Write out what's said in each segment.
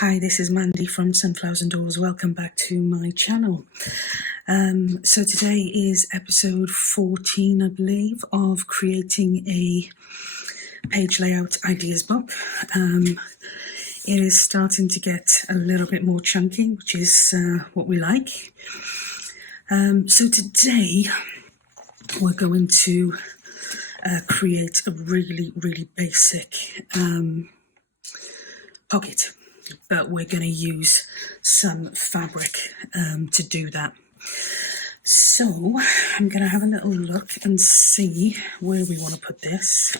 Hi, this is Mandy from Sunflowers and Doors. Welcome back to my channel. So today is episode 14, I believe, of creating a page layout ideas book. It is starting to get a little bit more chunky, which is what we like. So today we're going to create a really basic pocket, but we're going to use some fabric to do that. So I'm going to have a little look and see where we want to put this.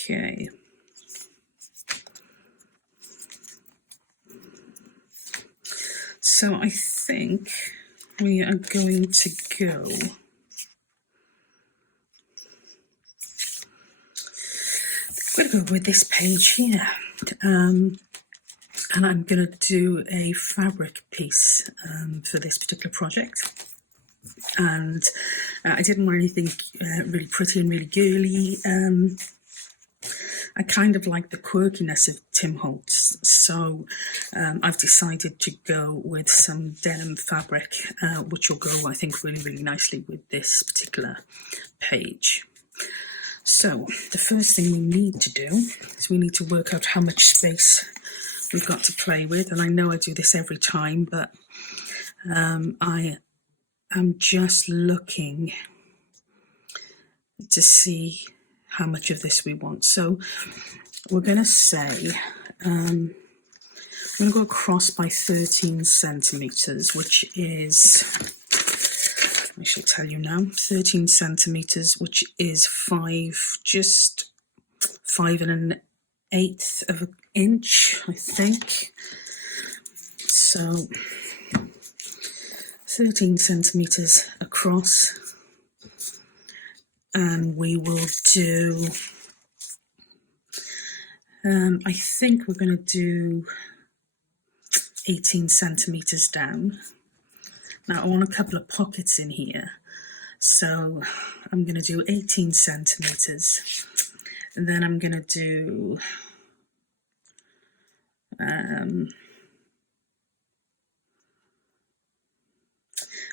Okay. So I think we are going to go with this page here, and I'm going to do a fabric piece for this particular project. And I didn't want anything really pretty and really girly. I kind of like the quirkiness of Tim Holtz, so I've decided to go with some denim fabric, which will go, I think, really nicely with this particular page. So the first thing we need to do is we need to work out how much space we've got to play with, and I know I do this every time, but I am just looking to see how much of this we want. So we're going to say I'm going to go across by 13 centimeters, which is, I shall tell you now, 13 centimeters, which is just 5 1/8 of an inch, I think. So 13 centimeters across. And we will do, I think we're going to do 18 centimeters down. Now I want a couple of pockets in here, so I'm going to do 18 centimeters, and then I'm going to do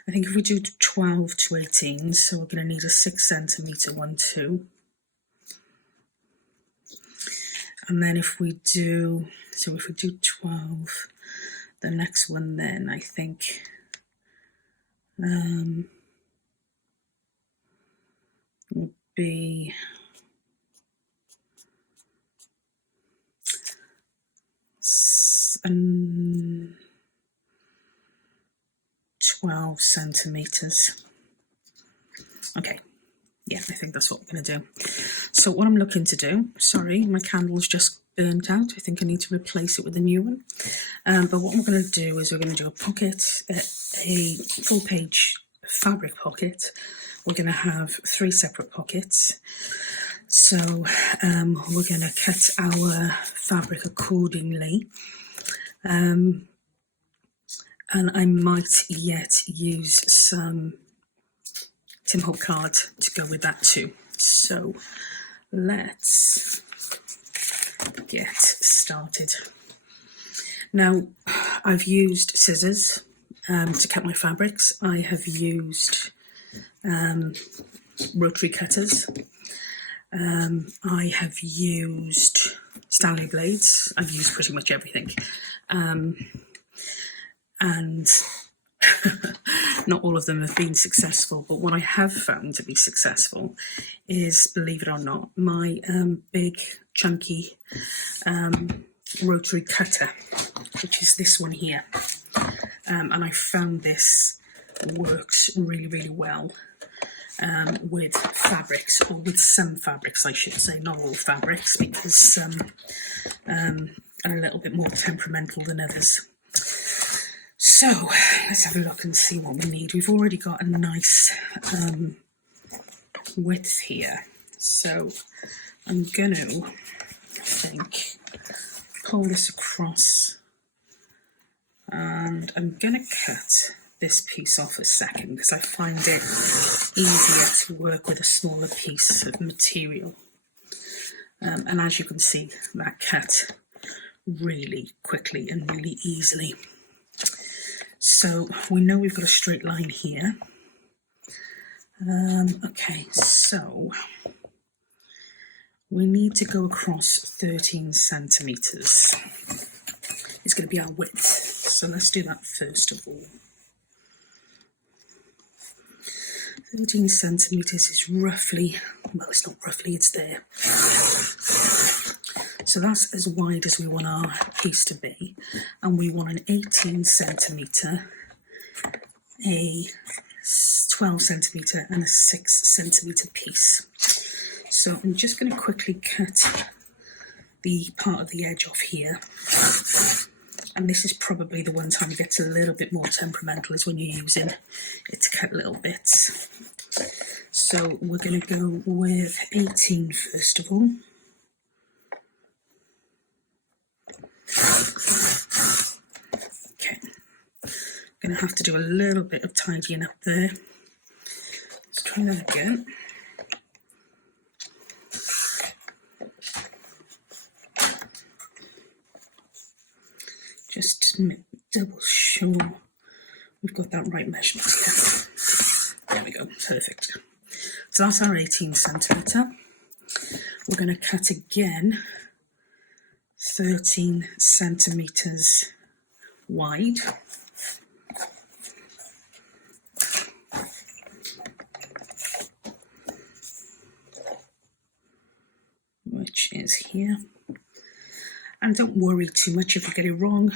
I think if we do 12 to 18, so we're going to need a 6 centimeter one too. And then if we do 12, the next one then I think would be 12 centimeters. Okay, yeah, I think that's what we're going to do. So what I'm looking to do, sorry, my candle's just burnt out. I think I need to replace it with a new one. But what we're going to do is we're going to do a pocket, a full page fabric pocket. We're going to have 3 separate pockets. So we're going to cut our fabric accordingly. And I might yet use some Tim Holtz card to go with that too. So let's get started. Now I've used scissors to cut my fabrics. I have used rotary cutters. I have used Stanley blades. I've used pretty much everything. And not all of them have been successful, but what I have found to be successful is, believe it or not, my big chunky rotary cutter, which is this one here. And I found this works really well with fabrics, or with some fabrics I should say, not all fabrics, because some are a little bit more temperamental than others. So let's have a look and see what we need. We've already got a nice width here, so I'm going to, I think, pull this across And I'm going to cut this piece off a second because I find it easier to work with a smaller piece of material. And as you can see, that cut really quickly and really easily. So we know we've got a straight line here. Okay, so we need to go across 13 centimetres. It's going to be our width. So let's do that first of all. 13 centimetres is roughly, well, it's not roughly, it's there. So that's as wide as we want our piece to be. And we want an 18 centimetre, a 12 centimetre and a 6 centimetre piece. So I'm just going to quickly cut the part of the edge off here. And this is probably the one time it gets a little bit more temperamental, is when you're using it to cut little bits. So we're going to go with 18 first of all. Okay, I'm going to have to do a little bit of tidying up there. Let's try that again. Just to double sure we've got that right measurement here. There we go, perfect. So that's our 18 centimetre. We're going to cut again 13 centimetres wide. Which is here. And don't worry too much if you get it wrong.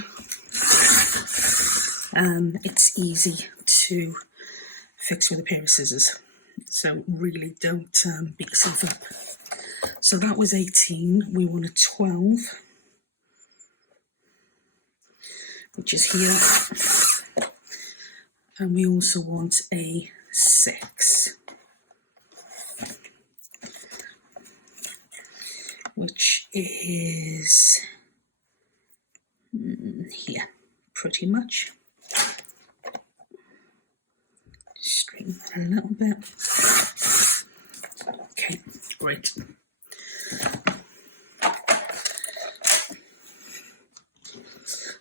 It's easy to fix with a pair of scissors. So really don't beat yourself up. So that was 18. We want a 12, which is here. And we also want a 6. Which is here, pretty much. Straighten that a little bit. Okay, great.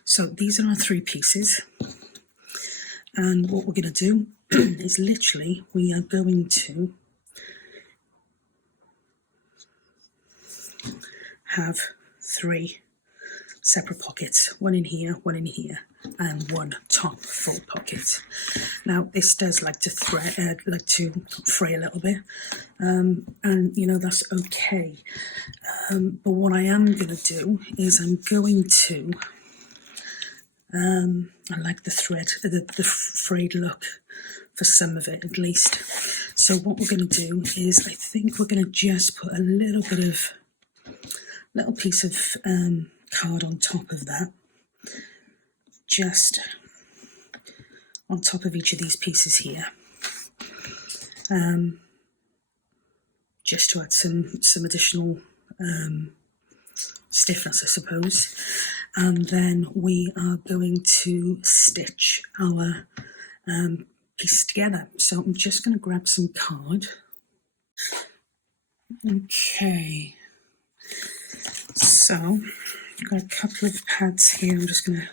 So these are our 3 pieces. And what we're going to do is literally we are going to have 3 separate pockets, one in here, and one top full pocket. Now this does like to fray a little bit, and you know that's okay. But what I am going to do is I'm going to, I like the thread, the frayed look for some of it at least. So what we're going to do is I think we're going to just put a little piece of card on top of that, just on top of each of these pieces here, just to add some additional stiffness, I suppose. And then we are going to stitch our piece together. So I'm just going to grab some card. Okay. So I've got a couple of pads here. I'm just going to,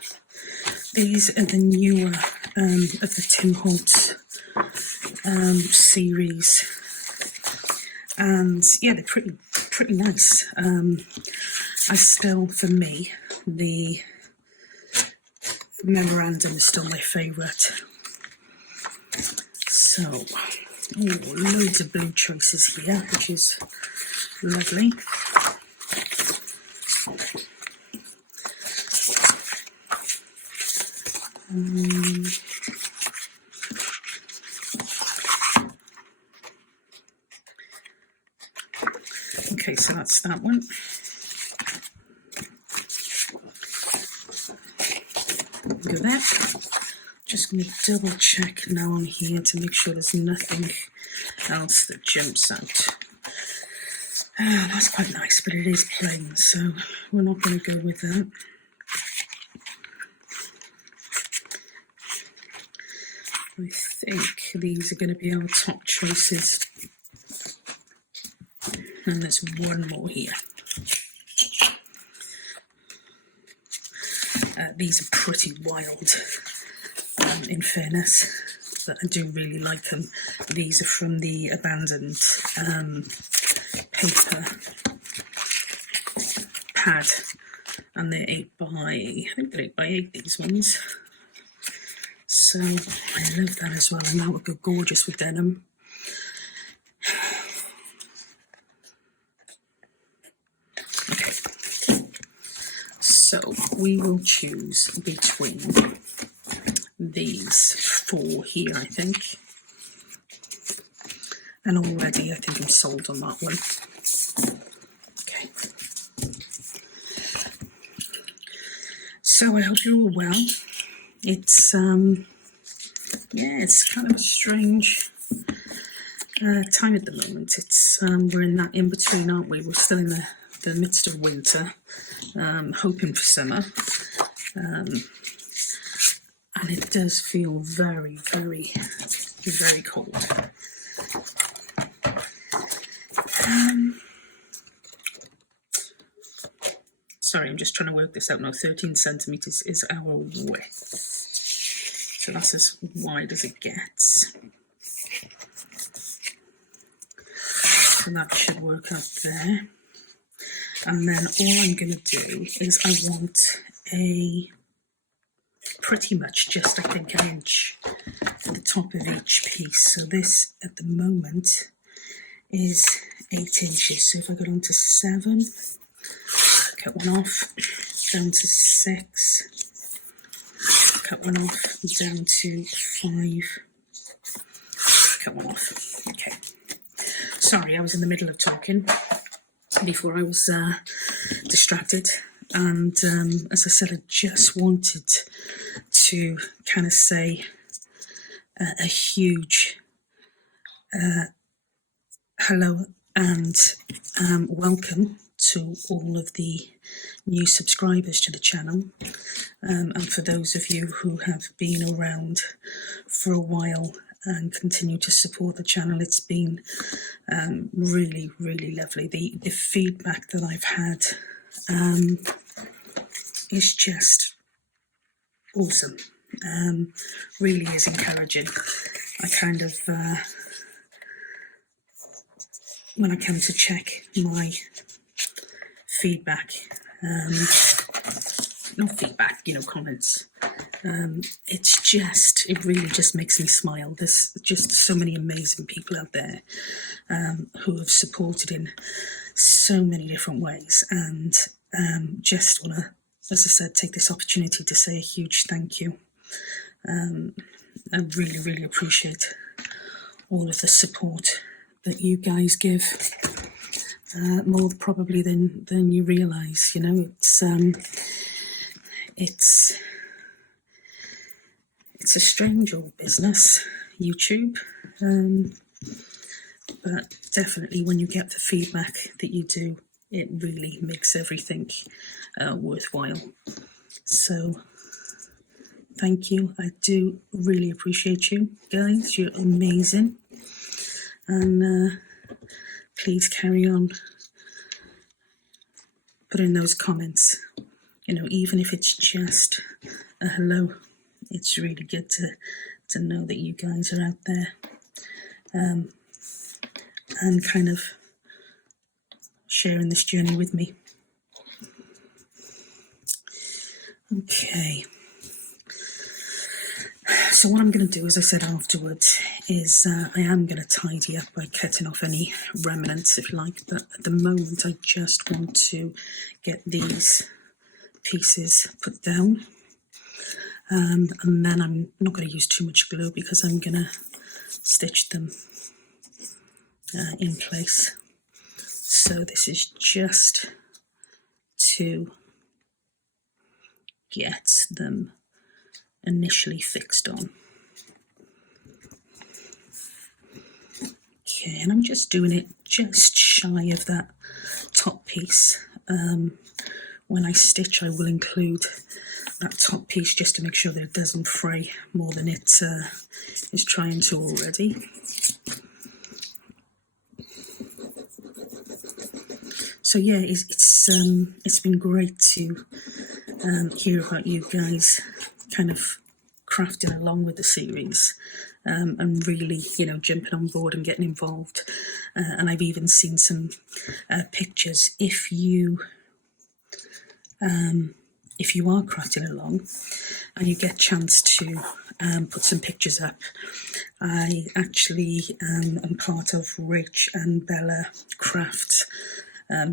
these are the newer of the Tim Holtz series, and yeah, they're pretty nice. I still, for me, the memorandum is still my favourite. So, loads of blue choices here, which is lovely. Okay, so that's that one. Go there. Just going to double check now on here to make sure there's nothing else that jumps out. That's quite nice, but it is plain, so we're not going to go with that. I think these are going to be our top choices. And there's one more here. These are pretty wild, in fairness, but I do really like them. These are from the abandoned paper pad, and they're 8 by, I think they're 8 by 8, these ones. So I love that as well, and that would go gorgeous with denim. Okay, so we will choose between these 4 here, I think. And already I think I'm sold on that one. Okay. So I hope you're all well. It's yeah, it's kind of a strange time at the moment. It's we're in that in between, aren't we? We're still in the midst of winter, hoping for summer, and it does feel very, very, very cold. Sorry, I'm just trying to work this out now. 13 centimetres is our width. So that's as wide as it gets. So that should work out there. And then all I'm going to do is I want a pretty much just, I think, an inch for the top of each piece. So this at the moment is 8 inches. So if I go down to 7, cut one off, down to 6, cut one off, down to 5, cut one off. Okay. Sorry, I was in the middle of talking before I was distracted. And as I said, I just wanted to kind of say a huge hello and welcome to all of the new subscribers to the channel, and for those of you who have been around for a while and continue to support the channel. It's been really, really lovely. The feedback that I've had is just awesome. Really is encouraging. I kind of when I come to check my feedback, not feedback, comments, it really just makes me smile. There's just so many amazing people out there who have supported in so many different ways, and just want to, as I said, take this opportunity to say a huge thank you. I really, really appreciate all of the support that you guys give, more probably than you realise. It's a strange old business, YouTube, but definitely when you get the feedback that you do, it really makes everything worthwhile. So thank you. I do really appreciate you guys. You're amazing. And please carry on putting those comments. Even if it's just a hello, it's really good to know that you guys are out there, and kind of sharing this journey with me. Okay. So what I'm going to do, as I said afterwards, is I am going to tidy up by cutting off any remnants, if you like, but at the moment I just want to get these pieces put down, and then I'm not going to use too much glue because I'm going to stitch them in place. So this is just to get them initially fixed on. Okay, and I'm just doing it just shy of that top piece. When I stitch, I will include that top piece just to make sure that it doesn't fray more than it is trying to already. So yeah, it's been great to hear about you guys kind of crafting along with the series, and really, you know, jumping on board and getting involved. And I've even seen some pictures. If you are crafting along and you get a chance to put some pictures up, I actually am part of Rich and Bella Crafts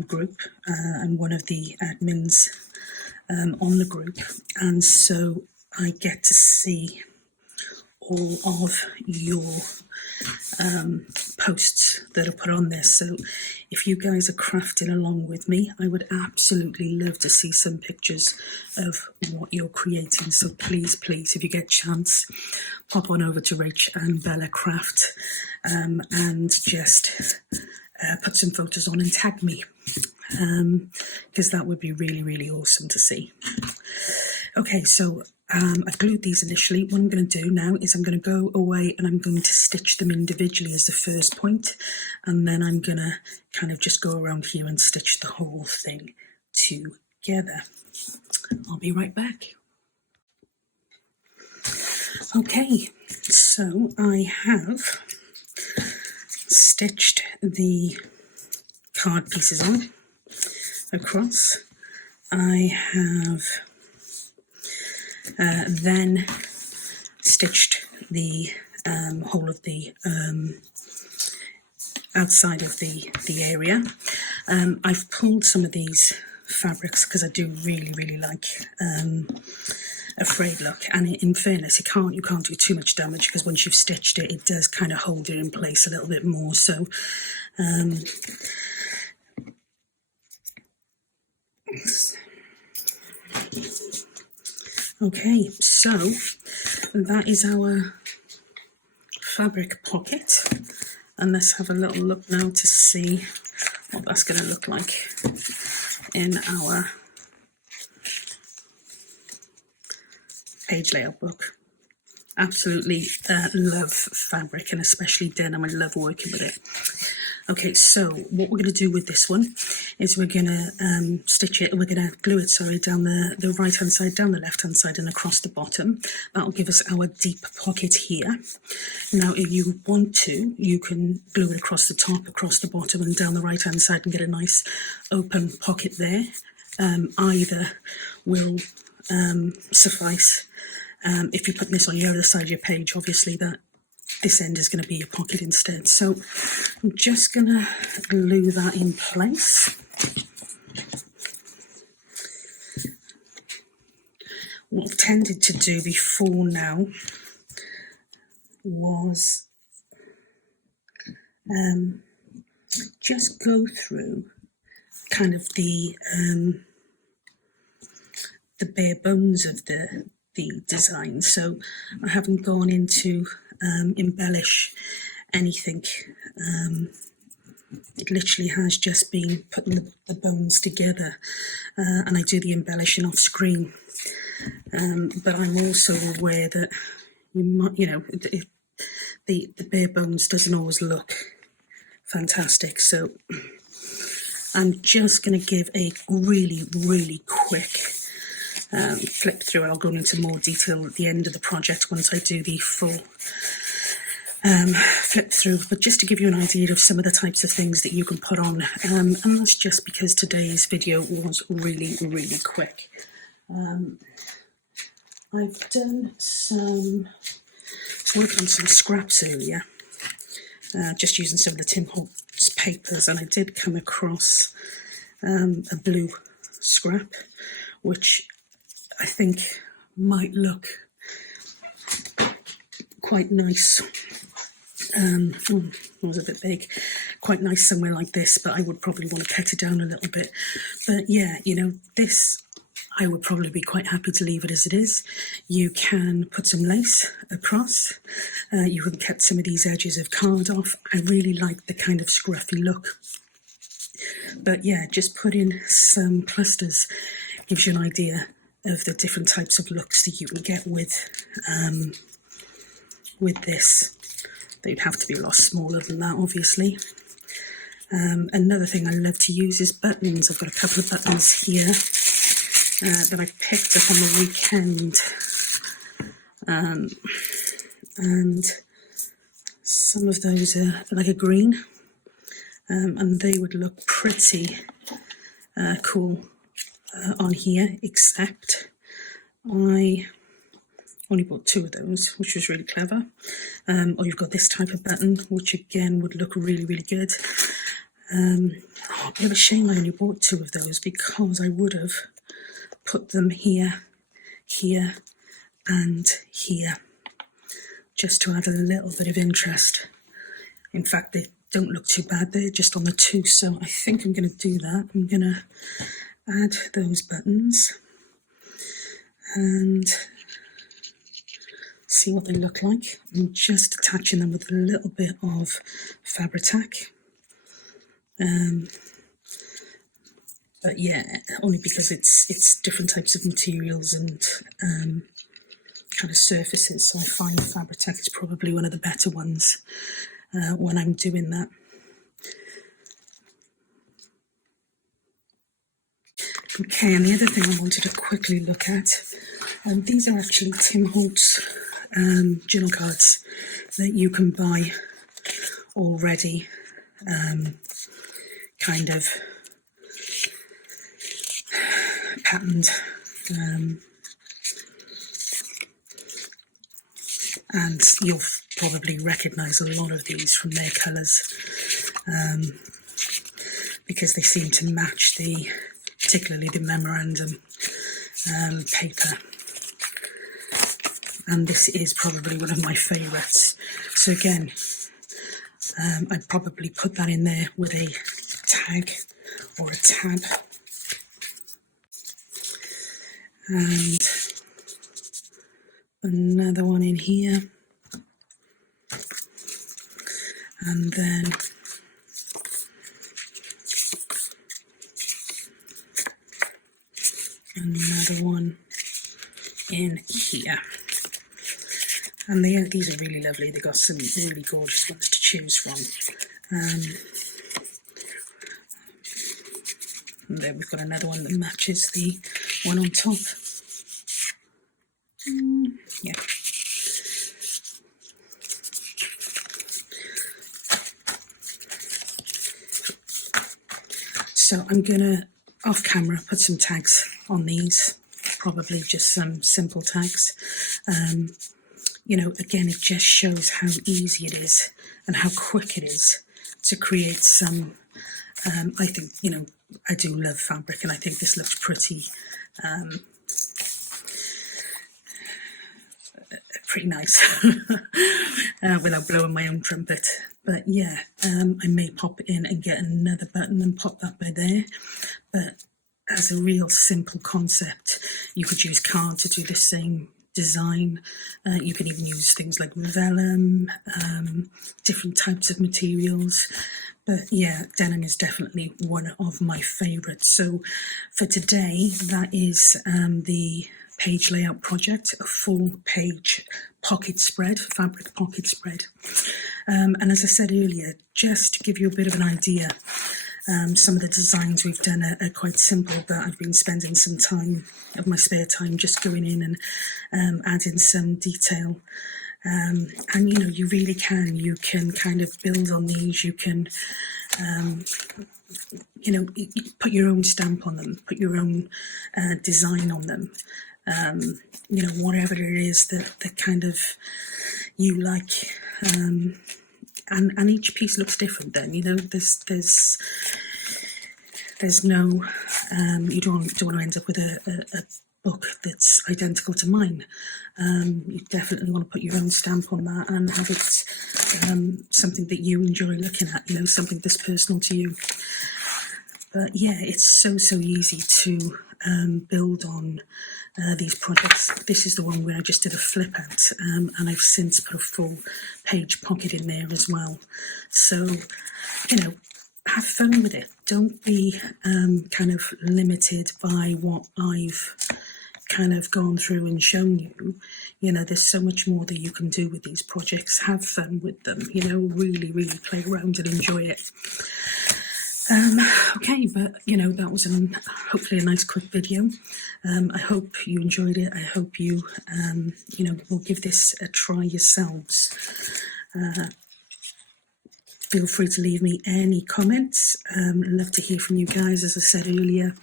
group, and one of the admins on the group, and so I get to see all of your posts that are put on there. So if you guys are crafting along with me, I would absolutely love to see some pictures of what you're creating. So please, if you get a chance, pop on over to Rich and Bella Craft and just put some photos on and tag me, because that would be really awesome to see. Okay, so I've glued these initially. What I'm going to do now is I'm going to go away and I'm going to stitch them individually as the first point, and then I'm going to kind of just go around here and stitch the whole thing together. I'll be right back. Okay, so I have stitched the card pieces on across. I have then stitched the whole of the outside of the area. I've pulled some of these fabrics because I do really like a frayed look, and in fairness, you can't do too much damage, because once you've stitched it, it does kind of hold it in place a little bit more. So okay, so that is our fabric pocket, and let's have a little look now to see what that's going to look like in our page layout book. Absolutely love fabric, and especially denim. I love working with it. Okay, so what we're going to do with this one is we're going to stitch it, we're going to glue it, sorry, down the right hand side, down the left hand side, and across the bottom. That'll give us our deep pocket here. Now if you want to, you can glue it across the top, across the bottom, and down the right hand side and get a nice open pocket there. Either will suffice. If you're putting this on the other side of your page, obviously this end is going to be your pocket instead. So I'm just going to glue that in place. What I've tended to do before now was just go through kind of the bare bones of the design. So I haven't gone into embellish anything. It literally has just been putting the bones together, and I do the embellishing off screen. But I'm also aware that the bare bones doesn't always look fantastic. So I'm just going to give a really quick flip through, and I'll go into more detail at the end of the project once I do the full flip through, but just to give you an idea of some of the types of things that you can put on, and that's just because today's video was really quick. I've done some work on some scraps earlier, just using some of the Tim Holtz papers, and I did come across a blue scrap, which I think might look quite nice. It was a bit big, quite nice somewhere like this, but I would probably want to cut it down a little bit. But yeah, this I would probably be quite happy to leave it as it is. You can put some lace across, you can cut some of these edges of card off. I really like the kind of scruffy look. But yeah, just put in some clusters gives you an idea of the different types of looks that you can get with this. They'd have to be a lot smaller than that, obviously. Another thing I love to use is buttons. I've got a couple of buttons here that I picked up on the weekend, and some of those are like a green, and they would look pretty cool on here, except I only bought 2 of those, which was really clever. Or you've got this type of button, which again would look really, really good. Bit of a shame I only bought 2 of those, because I would have put them here, here, and here, just to add a little bit of interest. In fact, they don't look too bad there, just on the 2, so I think I'm going to do that. I'm going to add those buttons and see what they look like. I'm just attaching them with a little bit of Fabri-Tac. But yeah, only because it's different types of materials and kind of surfaces, so I find Fabri-Tac is probably one of the better ones when I'm doing that. Okay, and the other thing I wanted to quickly look at, these are actually Tim Holtz journal cards that you can buy already, kind of patterned, and you'll probably recognise a lot of these from their colours, because they seem to match particularly the memorandum paper. And this is probably one of my favourites. So again, I'd probably put that in there with a tag or a tab. And another one in here. And then another one in here. And these are really lovely. They've got some really gorgeous ones to choose from. And then we've got another one that matches the one on top. Yeah. So I'm gonna, off camera, put some tags on these, probably just some simple tags. You know, again, it just shows how easy it is and how quick it is to create some, I think, you know, I do love fabric, and I think this looks pretty, pretty nice, without blowing my own trumpet. But yeah, I may pop it in and get another button and pop that by there. But as a real simple concept, you could use card to do the same design. You can even use things like vellum, different types of materials. But yeah, denim is definitely one of my favourites. So for today, that is the page layout project, a full page pocket spread, fabric pocket spread. And as I said earlier, just to give you a bit of an idea, some of the designs we've done are quite simple, but I've been spending some time of my spare time just going in and adding some detail. And you know, you really can. You can kind of build on these. You can, you know, put your own stamp on them, put your own design on them. You know, whatever it is that kind of you like. And each piece looks different. Then, you know, there's no you don't want to end up with a book that's identical to mine. You definitely want to put your own stamp on that and have it something that you enjoy looking at, you know, something that's personal to you. But yeah, it's so easy to build on these projects. This is the one where I just did a flip out, and I've since put a full page pocket in there as well. So, you know, have fun with it. Don't be kind of limited by what I've kind of gone through and shown you, you know, there's so much more that you can do with these projects. Have fun with them, you know, really, really play around and enjoy it. Okay, but you know, that was hopefully a nice quick video. I hope you enjoyed it. I hope you you know, will give this a try yourselves. Feel free to leave me any comments. Love to hear from you guys, as I said earlier.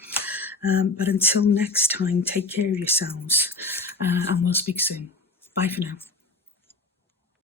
But until next time, take care of yourselves, and we'll speak soon. Bye for now.